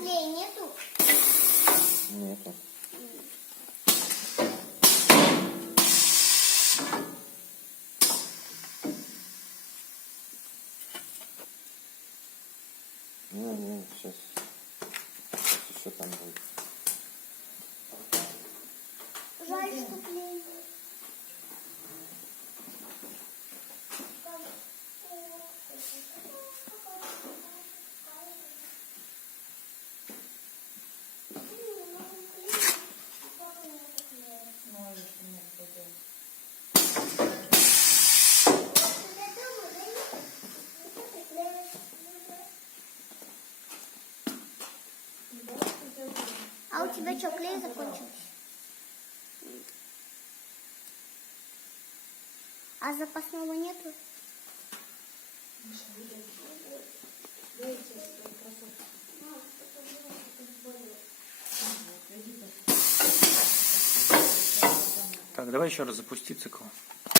клея нету? Нету. Не, сейчас еще там будет. Жаль, что клей. А у тебя что, клей закончился? А запасного нету? Так, давай еще раз запусти цикл.